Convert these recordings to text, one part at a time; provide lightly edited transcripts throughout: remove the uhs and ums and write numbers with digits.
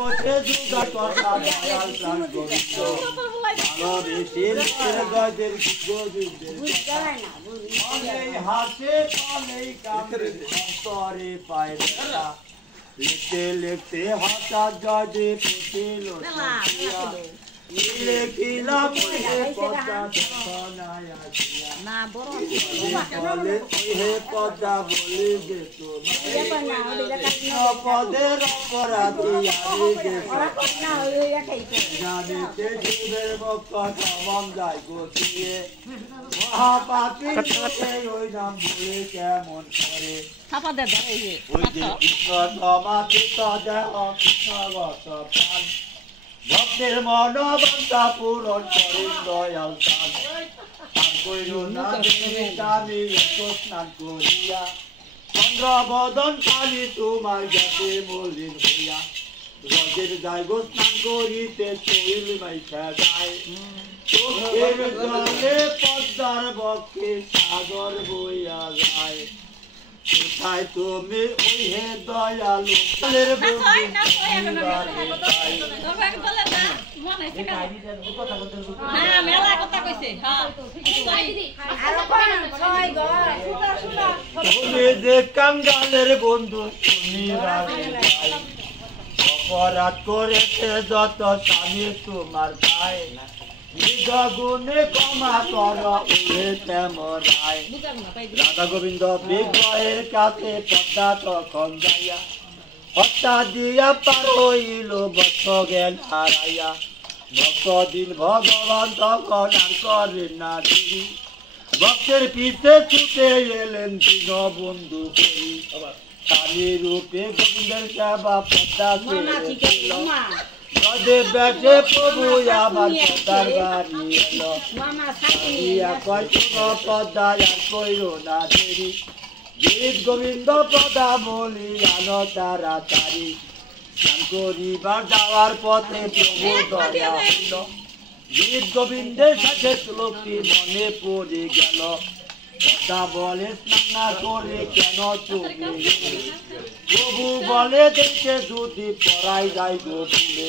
বসে দুর্গা কথা দয়াল প্রাণ গোবিন্দ ভালোবেসের হৃদয়দের গোবিন্দের অনেক হাসে অনেক কামড়ে অন্তরে পায় দেখা লিখতে লিখতে হঠাৎ জয়দে পথিল লিখিলাম পদ্মা দর্শনায় আসিয়া বলে হে পদ্মা বলি যে তোমার পদের অপরাধী জানিতে জীবের মুক্ত সমন যায় গতিয়ে মহাপাপী ওই নাম বলে কেমন করে ওই যে কৃষ্ণ সমাপিত দেহ কৃষ্ণগত প্রাণ ভক্তের মনোবাঞ্ছা পূরণ করেন দয়াল তান স্নান করিল না আমি স্নান করিয়া চন্দ্র বদন কালী তোমার যাতে মলিন হইয়া রজের যায় গো স্নান করিতে চইল মাইখা যায় চোখের জলে পদ্মার বক্ষে সাগর বইয়া যায় কোথায় তুমি ওই হে দয়ালু যে কাঙ্গালের বন্ধু তুমি অপরাধ করেছে যত স্বামী তোমার ভাই নিজ গুণে ক্ষমা কর তেমন রাধা গোবিন্দ বিগ্রহের কাছে পদ্মা তখন যাইয়া হত্যা দিয়া পার হইল বৎস জ্ঞান হারাইয়া ভক্ত দিন ভগবান তখন আর করেন না দেরি ভক্তের পিছে ছুটে এলেন দিন বন্ধু করি স্বামী রূপে গোবিন্দের সেবা পদ্মা বেশে প্রভু আমার পদ্মার বাড়ি এলো পদ্মা আর কইল না দেরি গীত গোবিন্দ পদা বলি আনো তাড়াতাড়ি স্নান করিবার যাওয়ার পথে প্রভু দয়া হইল গীত গোবিন্দের সাথে শ্লোকটি মনে পড়ে গেল পদ্মা বলে স্নান না করে কেন তুমি প্রভু বলে দেখে যদি পড়াই যায় গো বলে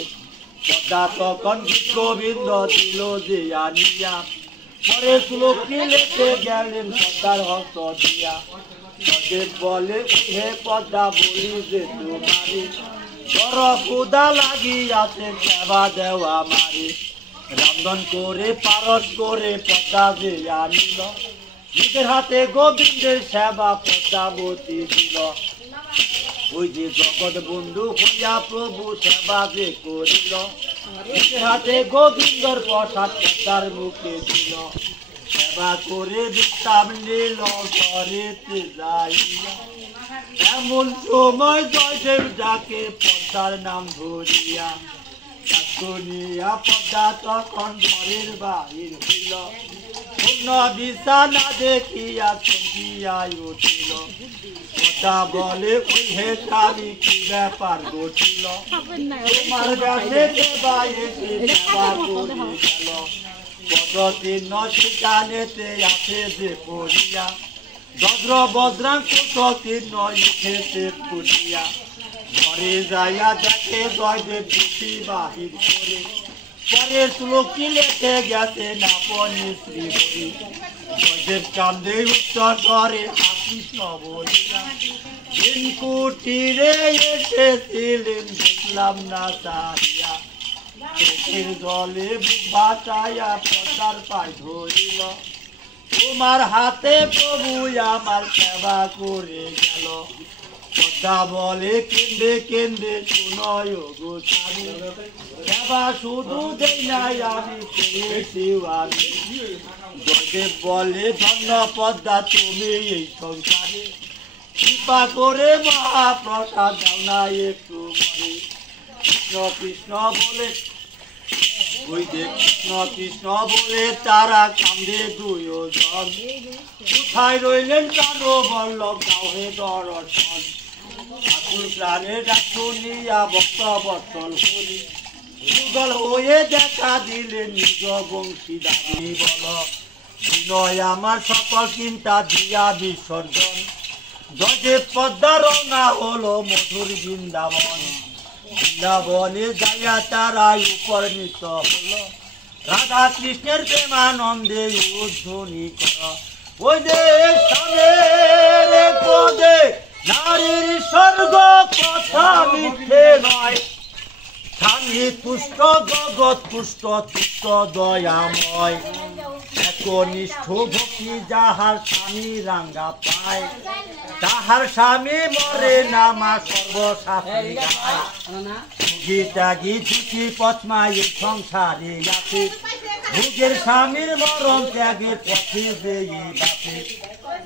পদ্মা তখন গীত গোবিন্দ দিল যে আনিয়া পরে শ্লোকটি লেখে গেলেন পদ্মার হস্ত দিয়া পদে বলে হে পদ্মা বলি যে তোমারি বড় ক্ষুধা লাগিয়াছে সেবা দেওয়া মারি রামধন করে পারস করে পদ্মা যে আনিল নিজের হাতে গোবিন্দের সেবা পদ্মাবতী দিল ওই যে জগৎ বন্ধু হইয়া প্রভু সেবা যে করিল নিজের হাতে গোবিন্দর প্রসাদ পদ্মার মুখে দিল সেবা করে বিশ্রাম নিল ঘরেতে যাইয়া এমন সময় জয়দেব যাকে পদ্মার নাম ধরিয়া শুনিয়া পদ্মা তখন ঘরের বাহির হইল অন্য বিছানা দেখিয়া চমকিয়াই উঠিল পদ্মা বলে ওই হে স্বামী কি ব্যাপার ঘটিল তোমার ব্যাসে সেবা এসে সেবা করে গেল পদচিহ্ন সেখানেতে আছে যে পড়িয়া বজ্র বজ্রাঙ্ক চিহ্ন লিখেছে ফুটিয়া ঘরে যাইয়া দেখে জয়দেব বুদ্ধি বাহির করে পরের শ্লোকটি লেখে গেছে নাপনি শ্রী হরি জয়দেব কান্দে উত্তর করে কৃষ্ণ বলিয়া দিন কুটিরে এসেছিলেন দেখলাম না তারিয়া চোখের জলে বুক বাঁচাইয়া পদ্মার পায় ধরিল তোমার হাতে প্রভু আমার সেবা করে গেল পদ্মা বলে কেন্দে কেন্দে শুনয় গো স্বামী সেবা শুধু দেই নাই আমি পেয়েছি আমি জয়দেব বলে ধন্য পদ্মা তুমি এই সংসারে কৃপা করে মহাপ্রসাদ দাও না একটু মনে কৃষ্ণ কৃষ্ণ বলে ওই যে কৃষ্ণ কৃষ্ণ বলে তারা কান্দে দুইজন কোথায় রইলেন কানো বল্লভ দাও হে দর্শন ঠাকুর প্রাণে শুনিয়া ভক্ত বৎসল হরি যুগল হয়ে দেখা দিলেন নিজ বংশীদারি বল বিনয় আমার সকল চিন্তা দিয়া বিসর্জন জয়দেব পদ্মা রঙা হলো মধুর বৃন্দাবন বৃন্দাবনে যাইয়া তারা উপনীত হলো রাধা কৃষ্ণের প্রেমানন্দে উদ্ধনি কর ওই যে স্বামীর পদে নারীর স্বর্গ কথা মিথ্যে নয় স্বামী তুষ্ট জগৎ তুষ্ট তুষ্ট দয়াময় একনিষ্ঠ ভক্তি যাহার স্বামী রাঙ্গা পায় তাহার স্বামী মরে নামা সর্বশাস্ত্রী গায় ত্যাগী দুটি পথমায় সংসারে আছে ভোগের স্বামীর মরণ ত্যাগের পথে যেয়ে বাঁচে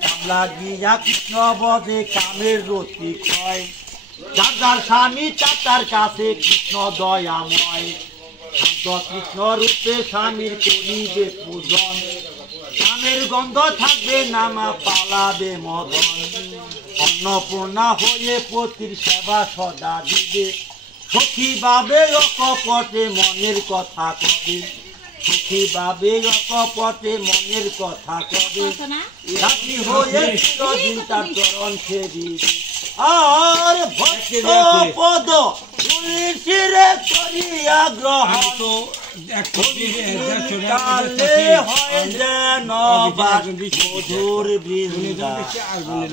কামলা গিয়া কৃষ্ণ বধে কামের রতি ক্ষয় যার যার স্বামী তার কাছে কৃষ্ণ দয়াময় শান্ত কৃষ্ণ রূপে স্বামীর করিবে পূজন স্বামীর গন্ধ থাকবে নামা পালাবে মদন অন্নপূর্ণা হয়ে পতির সেবা সদা দিবে সখী বাবে অকপটে মনের কথা কবে সখী বাবে অকপটে মনের কথা কবে রাত্রি হয়ে চিরদিন তার চরণ সেবিবে আর ভক্ত পদ পুলিশিরে করিয়া গ্রহণ কালে হয় যেন মধুর বৃন্দাবন